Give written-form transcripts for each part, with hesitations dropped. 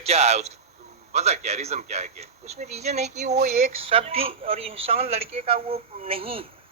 क्या है उसकी वजह, क्या रीजन क्या है? कि उसमें रीजन है कि वो एक सभ्य और इंसान लड़के का वो नहीं है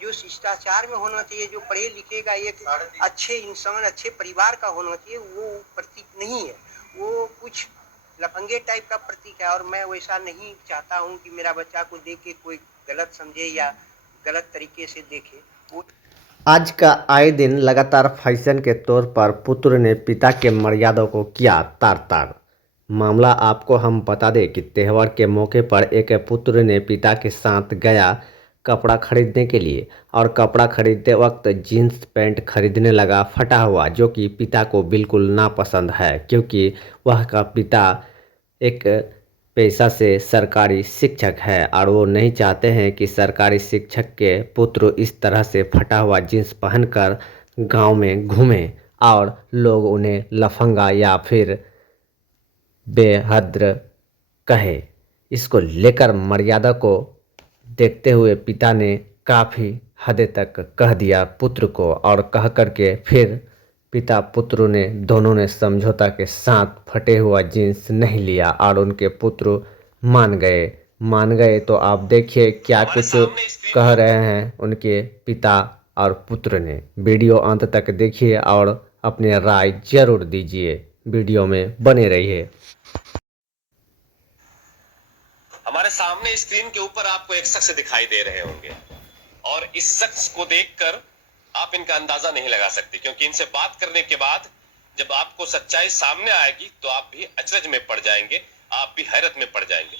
जो शिष्टाचार में होना चाहिए, जो पढ़े लिखे का एक अच्छे इंसान अच्छे परिवार का होना चाहिए, वो प्रतीक नहीं है। वो कुछ लफंगे टाइप का प्रतीक है और मैं वैसा नहीं चाहता हूँ कि मेरा बच्चा को देख के कोई गलत समझे या गलत तरीके से देखे। वो आज का आए दिन लगातार फैशन के तौर पर पुत्र ने पिता के मर्यादा को किया तार-तार। मामला आपको हम बता दें कि त्योहार के मौके पर एक पुत्र ने पिता के साथ गया कपड़ा खरीदने के लिए और कपड़ा खरीदते वक्त जीन्स पैंट खरीदने लगा फटा हुआ, जो कि पिता को बिल्कुल नापसंद है, क्योंकि वह का पिता एक पेशा से सरकारी शिक्षक है और वो नहीं चाहते हैं कि सरकारी शिक्षक के पुत्र इस तरह से फटा हुआ जींस पहनकर गांव में घूमें और लोग उन्हें लफंगा या फिर बेहद्र कहे। इसको लेकर मर्यादा को देखते हुए पिता ने काफ़ी हद तक कह दिया पुत्र को और कह करके फिर पिता पुत्र ने दोनों ने समझौता के साथ फटे हुआ जींस नहीं लिया और उनके पुत्र मान गए। तो आप देखिए क्या कुछ कह रहे हैं उनके पिता और पुत्र ने। वीडियो अंत तक देखिए और अपने राय जरूर दीजिए, वीडियो में बने रहिए। हमारे सामने स्क्रीन के ऊपर आपको एक शख्स दिखाई दे रहे होंगे और इस शख्स को देखकर आप इनका अंदाजा नहीं लगा सकते, क्योंकि इनसे बात करने के बाद जब आपको सच्चाई सामने आएगी तो आप भी अचरज में पड़ जाएंगे, आप भी हैरत में पड़ जाएंगे।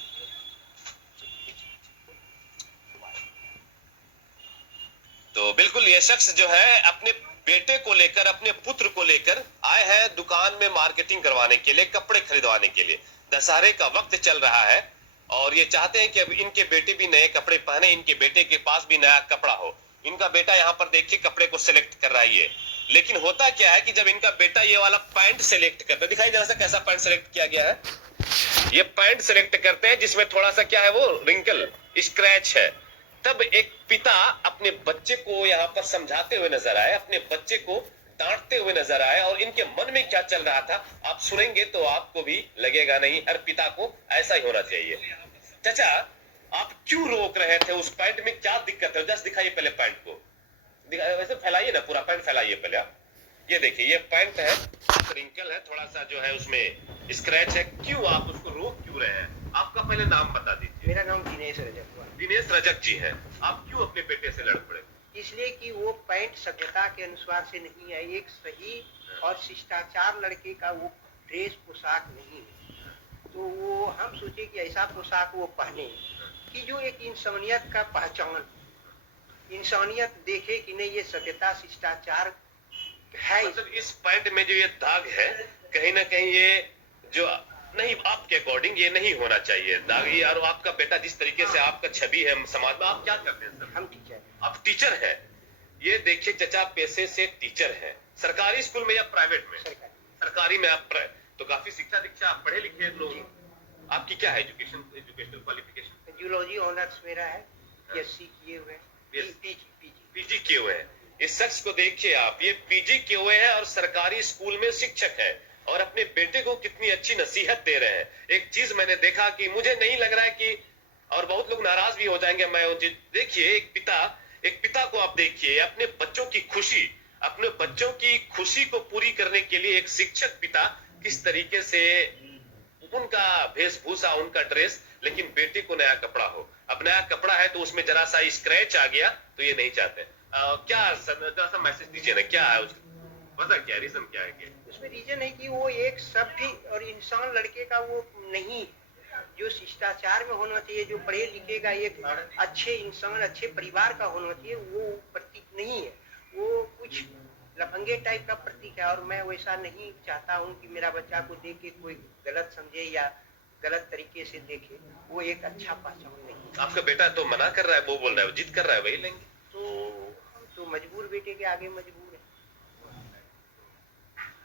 तो बिल्कुल ये शख्स जो है अपने बेटे को लेकर, अपने पुत्र को लेकर आए हैं दुकान में मार्केटिंग करवाने के लिए, कपड़े खरीदवाने के लिए। दशहरे का वक्त चल रहा है और ये चाहते हैं कि अब इनके बेटे भी नए कपड़े पहने, इनके बेटे के पास भी नया कपड़ा हो। इनका बेटा यहाँ पर देखिए कपड़े को सिलेक्ट कर रहा है। लेकिन होता क्या है कि जब इनका बेटा ये वाला पैंट सिलेक्ट करता है, दिखाई दे कैसा पैंट सिलेक्ट किया गया है। ये पैंट सिलेक्ट करते हैं जिसमें थोड़ा सा क्या है वो रिंकल स्क्रैच है। तब एक पिता अपने बच्चे को यहाँ पर समझाते हुए नजर आए, अपने बच्चे को डांटते हुए नजर आए और इनके मन में क्या चल रहा था आप सुनेंगे तो आपको भी लगेगा नहीं, हर पिता को ऐसा ही होना चाहिए। चाचा आप क्यों रोक रहे थे? उस पैंट में क्या दिक्कत है? जस्ट दिखाइए पहले पैंट को, वैसे फैलाइए ना, पूरा पैंट फैलाइए पहले आप। ये देखिए ये पैंट है, रिंकल है, थोड़ा सा जो है उसमें स्क्रैच है। क्यों आप उसको रोक क्यों रहे हैं? आपका पहले नाम बता दीजिए। मेरा नाम दिनेश रजक हुआ। दिनेश रजक जी है। आप क्यों अपने बेटे से लड़ पड़े? इसलिए कि वो पैंट सभ्यता के अनुसार से नहीं है, एक सही और शिष्टाचार लड़के का वो ड्रेस पोशाक नहीं है। तो वो हम सोचे कि ऐसा पोशाक वो पहने कि जो एक इंसानियत का पहचान, इंसानियत देखे कि नहीं ये सभ्यता शिष्टाचार है। मतलब इस पैंट में जो ये दाग है कहीं ना कहीं ये जो नहीं, आपके अकॉर्डिंग ये नहीं होना चाहिए दाग। ये और आपका बेटा जिस तरीके से आपका छवि है समाज में, आप क्या करते हैं सर? हम टीचर। आप टीचर हैं। ये देखिए चचा पेशे से टीचर हैं, सरकारी स्कूल में या प्राइवेट में? सरकारी में। आप तो काफी शिक्षा दीक्षा, आप पढ़े लिखे लोग। आपकी क्या है एजुकेशनल क्वालिफिकेशन? जियोलॉजी ऑनर्स मेरा है, एससी किए हुए हैं, पीजी किए हुए हैं। इस शख्स को देखिए आप, ये पीजी किए हुए हैं और सरकारी स्कूल में शिक्षक है और अपने बेटे को कितनी अच्छी नसीहत दे रहे हैं। एक चीज मैंने देखा कि मुझे नहीं लग रहा है कि, और बहुत लोग नाराज भी हो जाएंगे, मैं देखिए एक पिता को आप देखिए, अपने बच्चों की खुशी को पूरी करने के लिए एक शिक्षक पिता किस तरीके से उनका वेशभूषा, उनका ड्रेस, लेकिन बेटे को नया कपड़ा हो। अब नया कपड़ा है तो उसमें जरा सा स्क्रैच आ गया तो ये नहीं चाहते। क्या जरा सा मैसेज दीजिए ना, क्या है उसका वजह, क्या रीजन क्या है? कि उसमें रीजन है कि वो एक सभ्य और इंसान लड़के का वो नहीं, जो शिष्टाचार में होना चाहिए, जो पढ़े लिखे का एक अच्छे इंसान अच्छे परिवार का होना चाहिए, वो प्रतीक नहीं है। वो कुछ लफंगे टाइप का प्रतीक है और मैं वैसा नहीं चाहता हूँ कि मेरा बच्चा को देख के कोई गलत समझे या गलत तरीके से देखे। वो एक अच्छा पहचान नहीं। आपका बेटा तो मना कर रहा है, वो बोल रहा है, जिद कर रहा है, वही लेंगे। तो मजबूर, बेटे के आगे मजबूर है।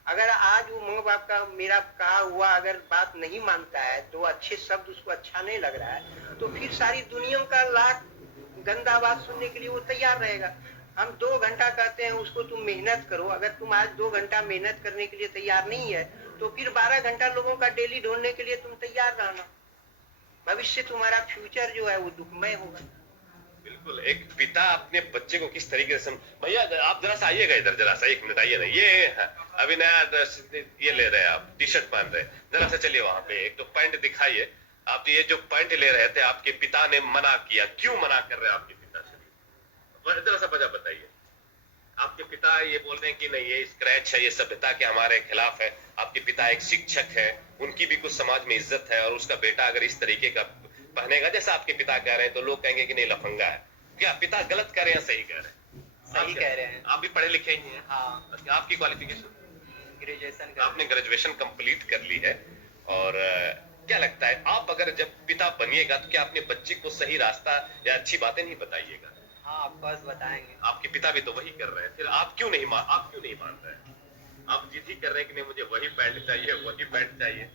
अगर आज वो माँ बाप का मेरा कहा हुआ अगर बात नहीं मानता है, तो अच्छे शब्द उसको अच्छा नहीं लग रहा है, तो फिर सारी दुनिया का लाख गंदा बात सुनने के लिए वो तैयार रहेगा। हम 2 घंटा कहते हैं उसको तुम मेहनत करो, अगर तुम आज 2 घंटा मेहनत करने के लिए तैयार नहीं है तो फिर 12 घंटा लोगों का डेली ढोने के लिए तुम तैयार रहना। भविष्य तुम्हारा फ्यूचर जो है वो दुखमय होगा। बिल्कुल, एक पिता अपने बच्चे को किस तरीके से भैया आप जरा सा आइएगा इधर, जरा सा 1 मिनट आइए ना। ये अभी नया ड्रेस ये ले रहे हैं आप, टी शर्ट पहन रहे हैं, जरा सा चलिए वहां पे, एक तो पैंट दिखाइए। आप ये जो पैंट ले रहे थे आपके पिता ने मना किया, क्यों मना कर रहे हैं आपके पिता से, जरा सा वजह बताइए। आपके पिता ये बोल रहे हैं कि नहीं ये स्क्रैच है, ये सभ्यता के हमारे खिलाफ है। आपके पिता एक शिक्षक है, उनकी भी कुछ समाज में इज्जत है, और उसका बेटा अगर इस तरीके का पहनेगा जैसा आपके पिता कह रहे हैं तो लोग कहेंगे कि नहीं लफंगा है। क्या पिता गलत कह रहे हैं या सही कह रहे हैं? सही कह रहे हैं। आप भी पढ़े लिखे ही हैं? हाँ, आपकी क्वालिफिकेशन? ग्रेजुएशन आपने ग्रेजुएशन कंप्लीट कर ली है। और क्या लगता है आप अगर जब पिता बनिएगा तो क्या अपने बच्चे को सही रास्ता या अच्छी बातें नहीं बताइएगा? हाँ, बस बताएंगे। आपके पिता भी तो वही कर रहे हैं, फिर आप क्यों नहीं मान रहे हैं? आप जिद ही कर रहे हैं कि नहीं मुझे वही पैंट चाहिए, वही पैंट चाहिए।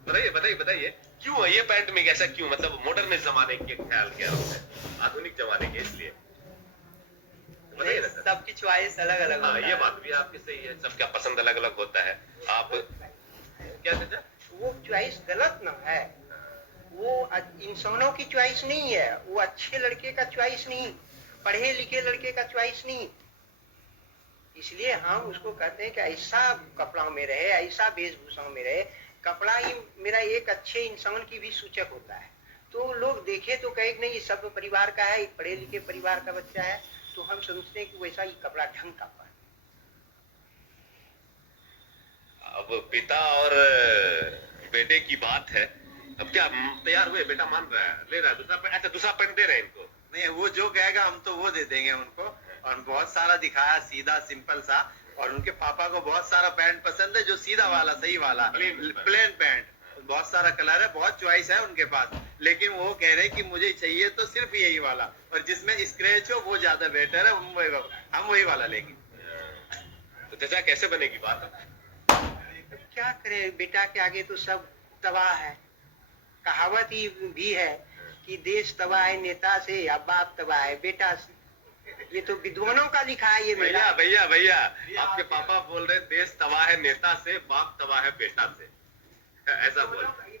बताइए क्यों है ये पैंट में ऐसा क्यों, मतलब मॉडर्न जमाने के ख्याल क्या होता है, आधुनिक जमाने के, इसलिए बताइए ना सर। सबकी चॉइस अलग अलग हाँ, ये बात भी आपकी सही है, सबका पसंद अलग अलग होता है। आप क्या चाचा? वो चॉइस गलत ना है, वो इंसानों की चॉइस नहीं है, वो अच्छे लड़के का चॉइस नहीं, पढ़े लिखे लड़के का चॉइस नहीं। इसलिए हम उसको कहते हैं कि ऐसा कपड़ा में रहे, ऐसा वेशभूषा में रहे। कपड़ा ही मेरा एक अच्छे इंसान की भी सूचक होता है। तो लोग देखे तो कहे नहीं सब परिवार का है, एक पढ़े लिखे परिवार का बच्चा है, तो हम समझते हैं कि वैसा ही कपड़ा ढंग का पहने। अब पिता और बेटे की बात है, अब क्या तैयार हुए? बेटा मान रहा है, ले रहा है दूसरा पैंट। अच्छा, दूसरा पैंट दे रहे हैं इनको? नहीं, वो जो कहेगा हम तो वो दे देंगे उनको। और बहुत सारा दिखाया, सीधा सिंपल सा। और उनके पापा को बहुत सारा पैंट पसंद है, जो सीधा वाला, सही वाला, प्लेन पैंट। बहुत सारा कलर है, बहुत चॉइस है उनके पास, लेकिन वो कह रहे हैं कि मुझे चाहिए तो सिर्फ यही वाला, और जिसमें स्क्रैच हो वो ज्यादा बेटर है, हम वही वाला लेंगे। तो चाचा कैसे बनेगी बात? क्या करे, बेटा के आगे तो सब तबाह है। कहावत ही भी है कि देश तबाह है नेता से या बाप तबाह है बेटा से। ये तो विद्वानों का लिखा है। ये भैया आपके पापा बोल रहे देश तबाह है नेता से, बाप तबाह है बेटा से, ऐसा बोल रहे।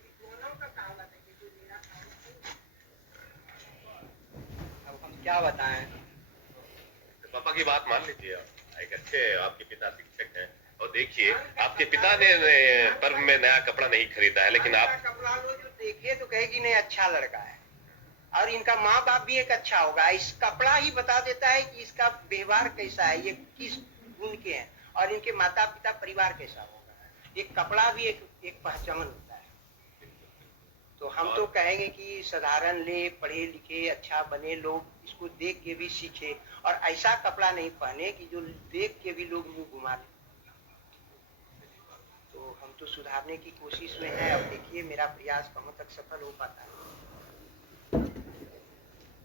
अब हम क्या बताएं? पापा की बात मान लीजिए आप, एक अच्छे आपके पिता शिक्षक हैं, और देखिए आपके पिता ने पर्व में नया कपड़ा नहीं खरीदा है, लेकिन आप कपड़ा लो जो देखे तो कहेगी नहीं अच्छा लड़का है, और इनका माँ बाप भी एक अच्छा होगा। इस कपड़ा ही बता देता है कि इसका व्यवहार कैसा है, ये किस गुण के हैं, और इनके माता पिता परिवार कैसा होगा। एक कपड़ा भी एक पहचान होता है। तो हम तो कहेंगे कि साधारण ले, पढ़े लिखे अच्छा बने, लोग इसको देख के भी सीखे, और ऐसा कपड़ा नहीं पहने कि जो देख के भी लोग मुंह घुमा ले। तो हम तो सुधारने की कोशिश में है। अब देखिए मेरा प्रयास कहाँ तक सफल हो पाता है।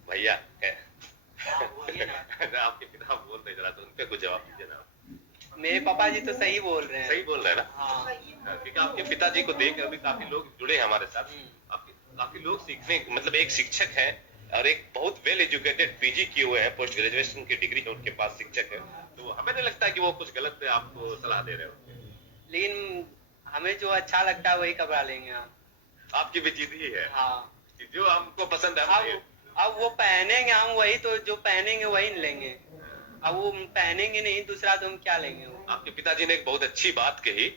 भैया आपके पिता बोल रहे, जरा तो उनपे कुछ जवाब दीजिए ना। मेरे पापा जी तो सही बोल रहे हैं। सही बोल रहे हैं ना? हाँ। क्योंकि आपके पिताजी को देख अभी काफी लोग जुड़े हैं हमारे साथ। काफी लोग सीखने, मतलब एक शिक्षक हैं और एक बहुत वेल एजुकेटेड पीजी किए हुए हैं, पोस्ट ग्रेजुएशन की डिग्री है उनके पास, शिक्षक है। तो हमें नहीं लगता कि वो कुछ गलत आपको सलाह दे रहे हो, लेकिन हमें जो अच्छा लगता है वही कपड़ा लेंगे हम। आपकी भी जिद ही है। हाँ, जो हमको पसंद है अब वो पहनेंगे हम वही, तो जो पहनेंगे वही लेंगे। अब वो पहनेंगे नहीं दूसरा तो हम क्या लेंगे। आपके पिताजी ने एक बहुत अच्छी बात कही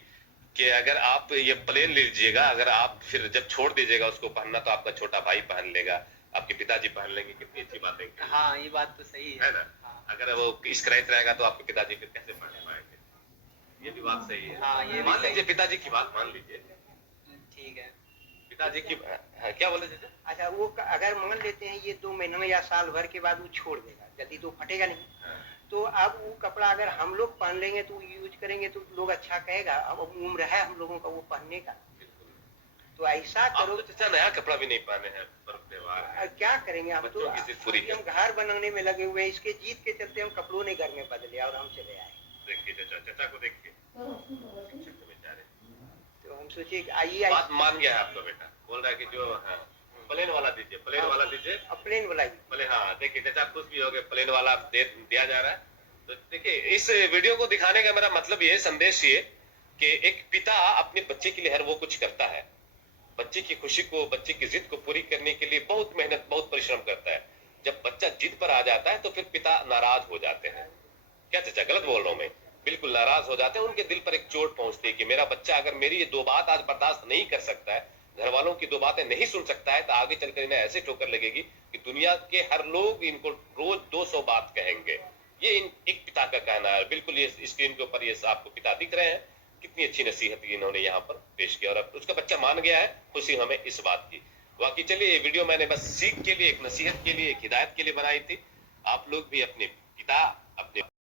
कि अगर आप ये प्लेन ले लीजिएगा, अगर आप फिर जब छोड़ दीजिएगा उसको पहनना तो आपका छोटा भाई पहन लेगा, आपके पिताजी पहन लेंगे। कितनी अच्छी बात है। हाँ, ये बात तो सही है ना? हाँ। अगर वो स्क्रैच रहेगा तो आपके पिताजी फिर कैसे पहन पाएंगे? ये भी बात सही है। हाँ, ये मान लीजिए पिताजी की बात मान लीजिए, ठीक है। पिताजी की क्या बोले थे? अच्छा, वो अगर मान लेते हैं ये 2 महीना या साल भर के बाद वो छोड़ देगा, जल्दी तो फटेगा नहीं। तो अब वो कपड़ा अगर हम लोग पहन लेंगे तो यूज करेंगे तो लोग अच्छा कहेगा। अब उम्र है हम लोगों का वो पहनने का, तो ऐसा करो। तो नया कपड़ा भी नहीं पहने हैं, पर्व त्योहार क्या करेंगे हम तो। हम घर बनाने में लगे हुए हैं, इसके जीत के चलते हम कपड़ों ने घर में बदले और हम चले आए। देखिए चाचा को देखिए, तो हम सोचे आइए। बात मान गया है आपका बेटा, बोल रहा है कि जो प्लेन वाला दीजिए, प्लेन वाला दीजिए, प्लेन वाला प्लेन। हाँ, देखिए चाचा खुश भी हो गए, प्लेन वाला दिया जा रहा है। तो देखिए इस वीडियो को दिखाने का मेरा मतलब ये, संदेश ये कि एक पिता अपने बच्चे के लिए हर वो कुछ करता है, बच्चे की खुशी को, बच्चे की जिद को पूरी करने के लिए बहुत मेहनत, बहुत परिश्रम करता है। जब बच्चा जिद पर आ जाता है तो फिर पिता नाराज हो जाते हैं। क्या चाचा गलत बोल रहा हूं मैं? बिल्कुल नाराज हो जाते हैं, उनके दिल पर एक चोट पहुंचती है कि मेरा बच्चा अगर मेरी ये 2 बात आज बर्दाश्त नहीं कर सकता है, घर वालों की 2 बातें नहीं सुन सकता है, तो आगे चलकर इन्हें ऐसे ठोकर लगेगी कि दुनिया के हर लोग इनको रोज 200 बात कहेंगे। ये एक पिता का कहना है। बिल्कुल ये स्क्रीन के ऊपर ये आपको पिता दिख रहे हैं, कितनी अच्छी नसीहत इन्होंने यहाँ पर पेश किया और अब उसका बच्चा मान गया है, खुशी हमें इस बात की। बाकी चलिए, ये वीडियो मैंने बस सीख के लिए, एक नसीहत के लिए, एक हिदायत के लिए बनाई थी। आप लोग भी अपने पिता, अपने